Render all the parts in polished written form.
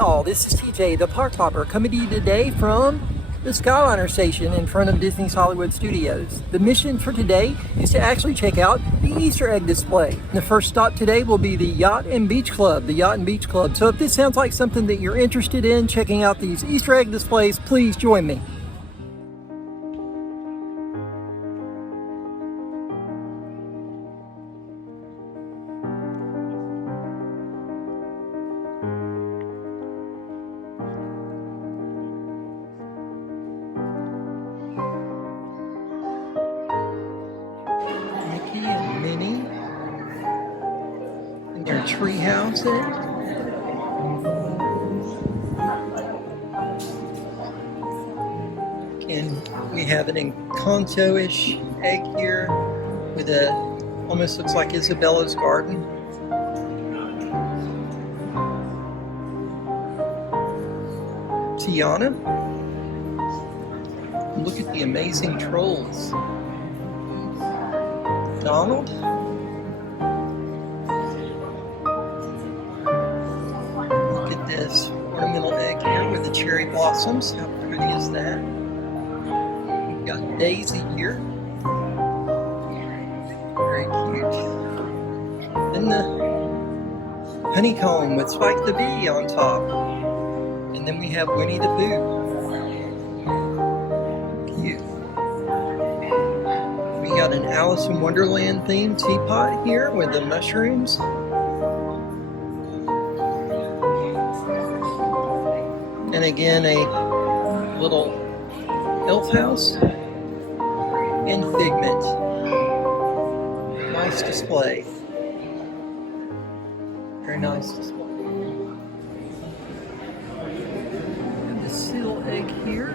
all, this is TJ, the Park Popper, coming to you today from the Skyliner station in front of Disney's Hollywood Studios. The mission for today is to actually check out the Easter egg display. The first stop today will be the Yacht and Beach Club, the Yacht and Beach Club. So if this sounds like something that you're interested in, checking out these Easter egg displays, please join me. And Minnie in their tree house. And we have an Encanto-ish egg here with a, almost looks like Isabella's garden. Tiana. Look at the amazing trolls. Donald. Look at this ornamental egg here with the cherry blossoms. How pretty is that? We've got Daisy here. Very cute. Then the honeycomb with Spike the Bee on top. And then we have Winnie the Pooh. Cute. We got an Alice in Wonderland themed teapot here with the mushrooms. And again, a little elf house and Figment. Nice display. Very nice display. And the seal egg here.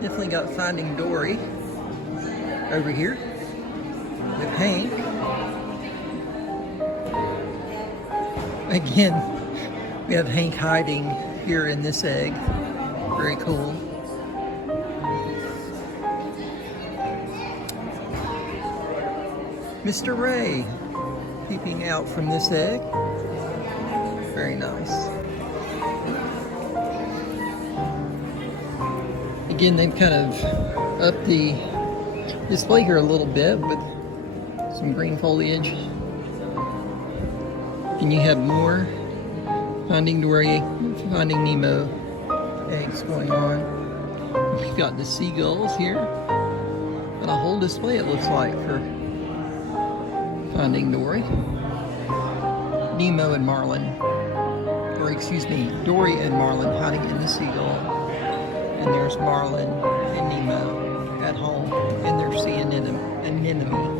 Definitely got Finding Dory over here with Hank. Again, we have Hank hiding here in this egg. Very cool. Mr. Ray peeping out from this egg. Very nice. Again, they've kind of upped the display here a little bit with some green foliage. And you have more Finding Dory, Finding Nemo eggs going on. We've got the seagulls here. And a whole display, it looks like, for Finding Dory. Nemo and Marlin, or excuse me, Dory and Marlin hiding in the seagull. And there's Marlin and Nemo at home in their sea anemone.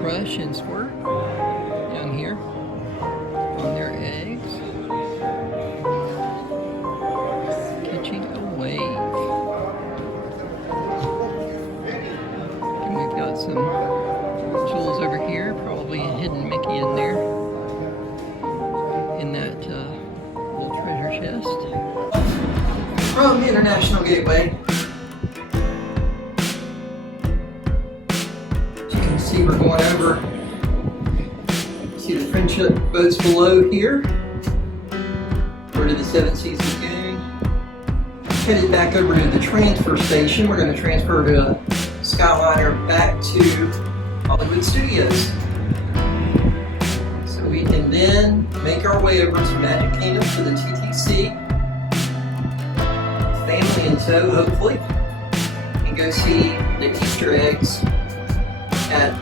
Crush and Squirt down here on their eggs, catching a wave. And we've got some jewels over here, probably a hidden Mickey in there, in that little treasure chest. From the International Gateway, as you can see, we're going over. See the friendship boats below here. We're to the Seven Seas Lagoon. Headed back over to the transfer station. We're going to transfer to a Skyliner back to Hollywood Studios. So we can then make our way over to Magic Kingdom for the TTC. Family in tow, hopefully, and go see the Easter eggs at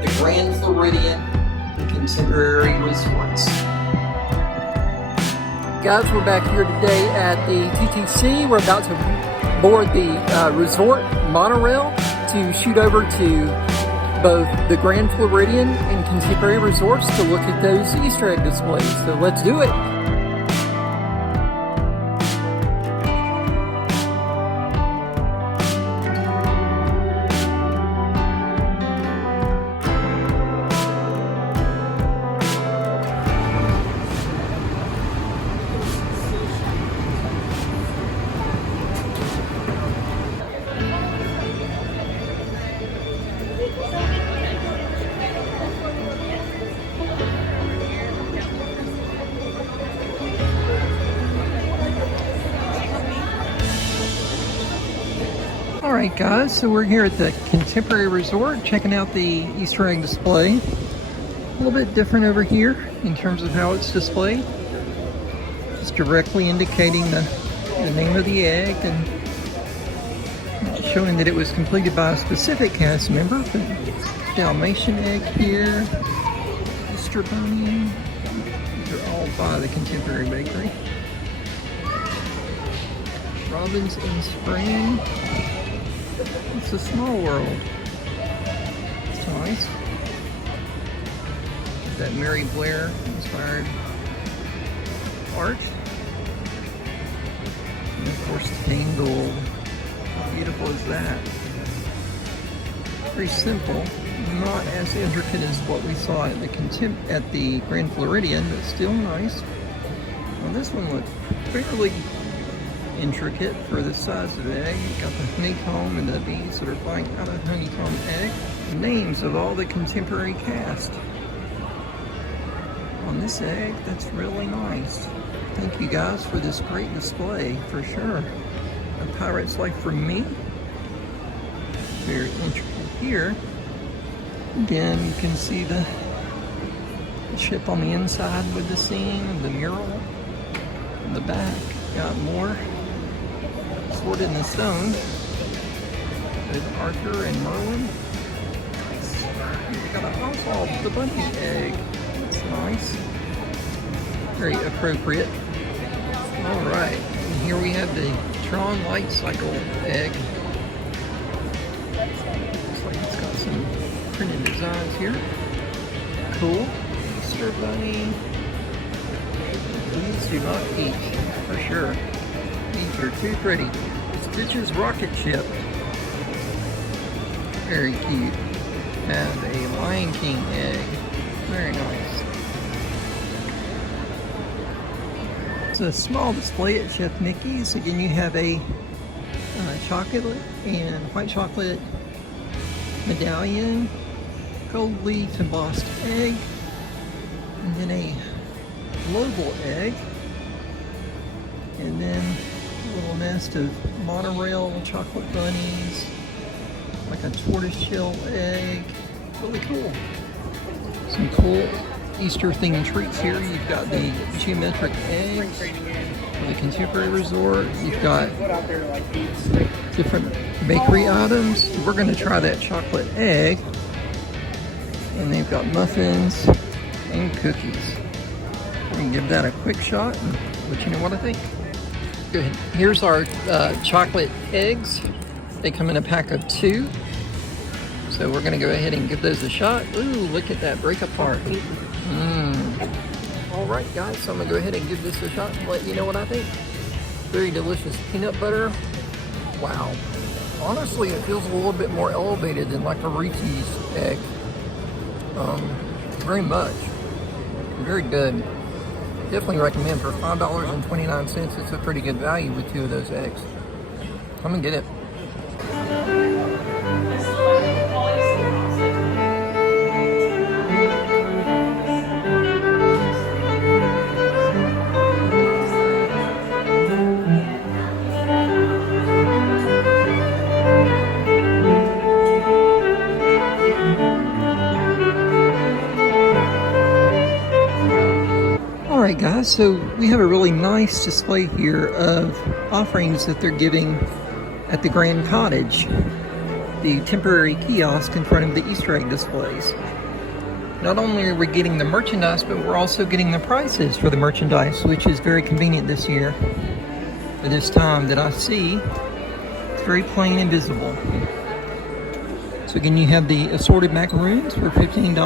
the Grand Floridian and Contemporary Resorts. Guys, we're back here today at the TTC. We're about to board the resort monorail to shoot over to both the Grand Floridian and Contemporary Resorts to look at those Easter egg displays. So let's do it. Alright guys, so we're here at the Contemporary Resort checking out the Easter egg display. A little bit different over here in terms of how it's displayed. It's directly indicating the name of the egg and showing that it was completed by a specific cast member. Dalmatian egg here, Easter bunny. These are all by the Contemporary Bakery. Robins in spring. It's a small world. It's nice. That Mary Blair inspired art. And of course stained gold. How beautiful is that? Very simple. Not as intricate as what we saw at the Grand Floridian, but still nice. Well, this one looked fairly intricate for the size of the egg. You got the honeycomb and the bees that are flying out of the honeycomb egg. The names of all the Contemporary cast on this egg. That's really nice. Thank you guys for this great display, for sure. A pirate's life for me. Very intricate here. Again, you can see the ship on the inside with the scene, the mural. In the back, got more Sword in the Stone with Arthur and Merlin. Nice. We got a Oswald the bunny egg. That's nice. Very appropriate. Alright, and here we have the Tron Light Cycle egg. Looks like it's got some printed designs here. Cool. Easter bunny. These do not eat, for sure. These are too pretty. Stitch's rocket ship. Very cute. And a Lion King egg. Very nice. It's a small display at Chef Mickey's. Again, you have a chocolate and white chocolate medallion, gold leaf embossed egg, and then a global egg, and then a little nest of monorail chocolate bunnies, like a tortoiseshell egg. Really cool. Some cool Easter themed treats here. You've got the geometric eggs for the Contemporary Resort. You've got different bakery items. We're going to try that chocolate egg. And they've got muffins and cookies. We can give that a quick shot and let you know what I think. Good. Here's our chocolate eggs. They come in a pack of 2. So we're going to go ahead and give those a shot. Ooh, look at that break apart. Alright guys, so I'm going to go ahead and give this a shot and let you know what I think. Very delicious peanut butter. Wow. Honestly, it feels a little bit more elevated than like a Reese's egg. Very much. Very good. Definitely recommend for $5.29. It's a pretty good value with 2 of those eggs. Come and get it. Alright guys, so we have a really nice display here of offerings that they're giving at the Grand Cottage, the temporary kiosk in front of the Easter egg displays. Not only are we getting the merchandise, but we're also getting the prices for the merchandise, which is very convenient this year. For this time that I see, it's very plain and visible. So again, you have the assorted macaroons for $15.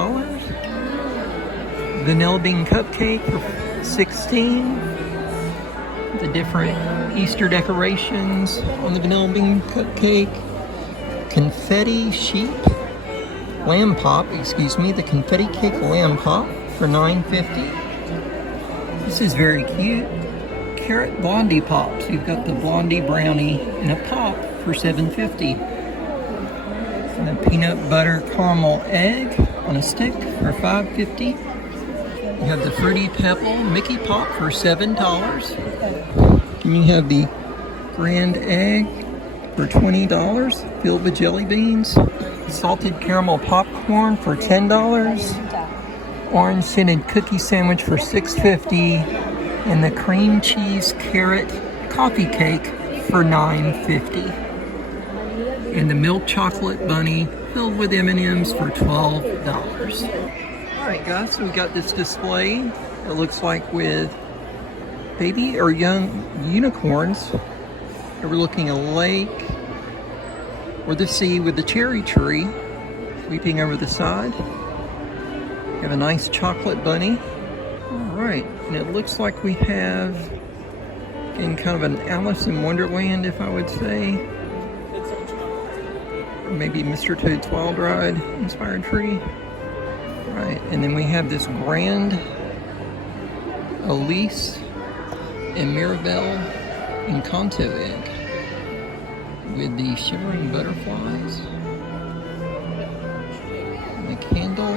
Vanilla bean cupcake for $16. The different Easter decorations on the vanilla bean cupcake. Confetti sheep lamb pop, the confetti cake lamb pop for $9.50. This is very cute. Carrot blondie pops. You've got the blondie brownie in a pop for $7.50. And the peanut butter caramel egg on a stick for $5.50. You have the Fruity Pebble Mickey Pop for $7. And you have the Grand Egg for $20, filled with jelly beans. Salted caramel popcorn for $10. Orange scented cookie sandwich for $6.50. And the cream cheese carrot coffee cake for $9.50. And the milk chocolate bunny filled with M&Ms for $12. Alright guys, so we got this display. It looks like with baby or young unicorns overlooking a lake or the sea with the cherry tree sweeping over the side. We have a nice chocolate bunny. Alright, and it looks like we have in kind of an Alice in Wonderland, if I would say. Or maybe Mr. Toad's Wild Ride inspired tree. Right, and then we have this grand Elise and Mirabelle Encanto egg with the shimmering butterflies and the candle.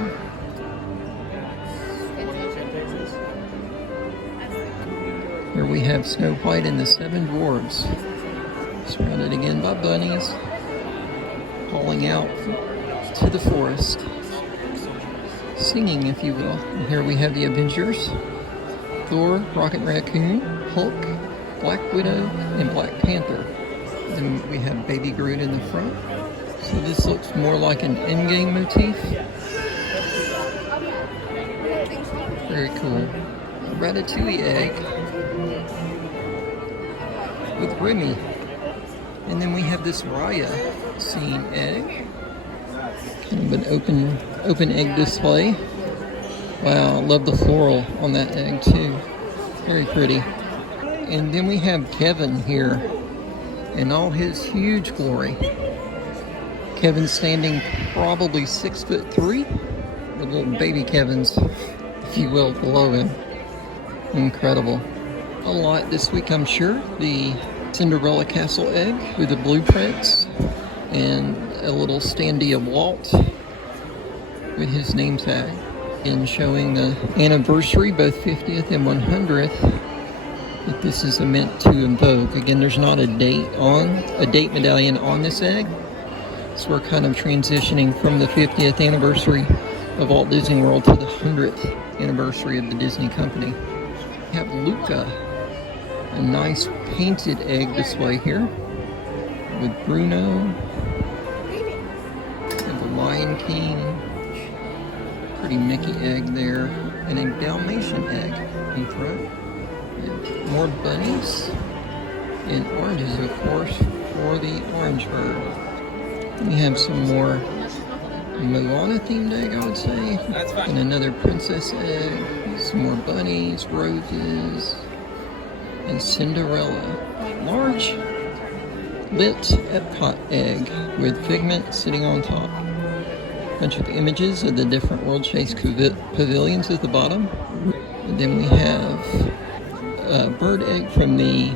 Here we have Snow White and the Seven Dwarfs, surrounded again by bunnies, calling out to the forest, singing, if you will. And here we have the Avengers, Thor, Rocket Raccoon, Hulk, Black Widow, and Black Panther. Then we have Baby Groot in the front. So this looks more like an Endgame motif. Very cool. A Ratatouille egg with Remy. And then we have this Raya scene egg. Kind of an open egg display. Wow, I love the floral on that egg too. Very pretty. And then we have Kevin here in all his huge glory. Kevin standing probably 6'3", with little baby Kevins, if you will, below him. Incredible. A lot this week, I'm sure. The Cinderella Castle egg with the blueprints and a little standee of Walt with his name tag, and showing the anniversary, both 50th and 100th, that this is meant to invoke. Again, there's not a date medallion on this egg, so we're kind of transitioning from the 50th anniversary of Walt Disney World to the 100th anniversary of the Disney Company. We have Luca, a nice painted egg display here with Bruno and the Lion King. Pretty Mickey egg there, and a Dalmatian egg in front. And more bunnies and oranges, of course, for the orange bird. We have some more Moana themed egg, I would say. And another princess egg. Some more bunnies, roses, and Cinderella. Large lit Epcot egg with Figment sitting on top. Bunch of images of the different World Chase pavilions at the bottom. And then we have a bird egg from the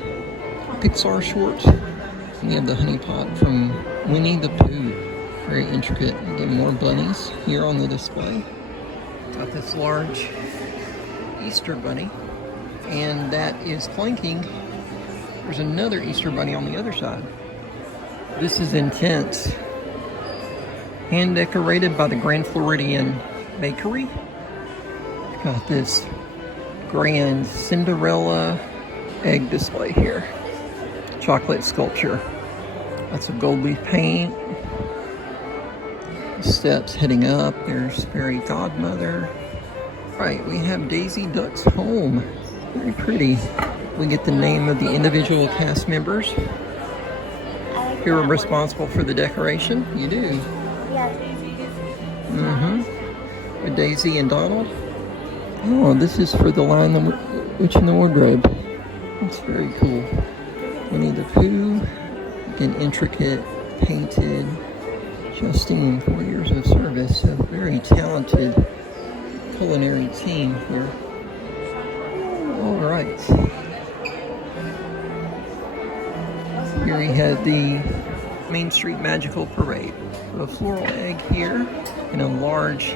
Pixar short. And we have the honey pot from Winnie the Pooh. Very intricate. Again, more bunnies here on the display. Got this large Easter bunny, and that is flanking. There's another Easter bunny on the other side. This is intense. Hand decorated by the Grand Floridian Bakery. Got this grand Cinderella egg display here. Chocolate sculpture. Lots of gold leaf paint. Steps heading up. There's Fairy Godmother. Right, we have Daisy Duck's home. Very pretty. We get the name of the individual cast members who are responsible for the decoration. You do. With Daisy and Donald. Oh, this is for the Lion, the Witch, and the Wardrobe. That's very cool. Winnie the Pooh. Again, intricate, painted. Justine, 4 years of service. A very talented culinary team here. All right. Here we had the Main Street Magical Parade. A floral egg here and a large,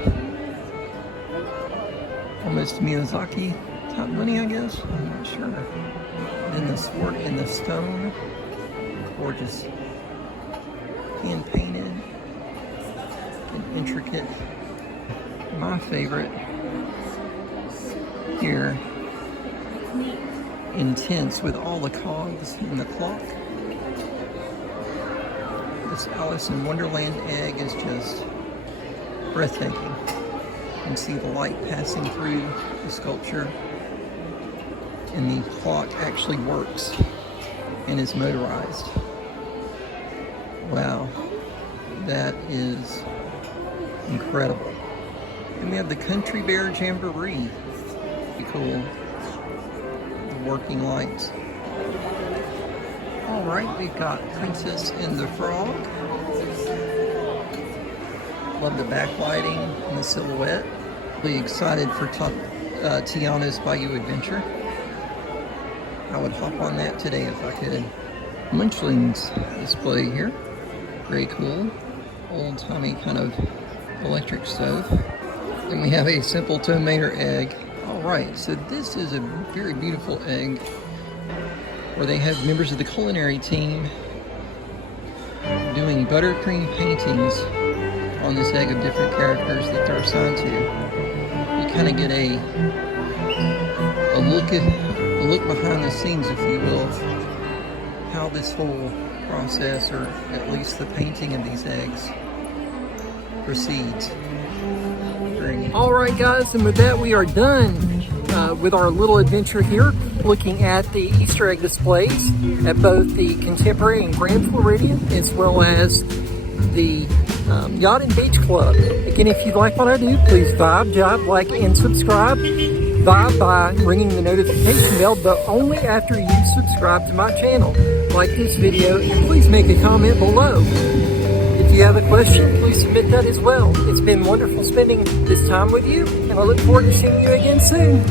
almost Miyazaki type bunny, I guess. I'm not sure. Then the sword and the stone. Gorgeous. hand painted and intricate. My favorite here, intense with all the cogs and the clock. This Alice in Wonderland egg is just breathtaking. You can see the light passing through the sculpture, and the clock actually works and is motorized. Wow, that is incredible. And we have the Country Bear Jamboree. Pretty cool. The working lights. All right, we've got Princess and the Frog. Love the backlighting and the silhouette. Really excited for Tiana's Bayou Adventure. I would hop on that today if I could. Munchlings display here. Very cool. Old-timey kind of electric stove. Then we have a simple tomato egg. All right, so this is a very beautiful egg where they have members of the culinary team doing buttercream paintings on this egg of different characters that they're assigned to. You kind of get a look behind the scenes, if you will, of how this whole process, or at least the painting of these eggs, proceeds. All right, guys, and with that, we are done with our little adventure here, looking at the Easter egg displays at both the Contemporary and Grand Floridian, as well as the Yacht and Beach Club. Again, if you like what I do, please vibe, jive, like, and subscribe. Vibe by ringing the notification bell, but only after you subscribe to my channel. Like this video, and please make a comment below. If you have a question, please submit that as well. It's been wonderful spending this time with you, and I look forward to seeing you again soon.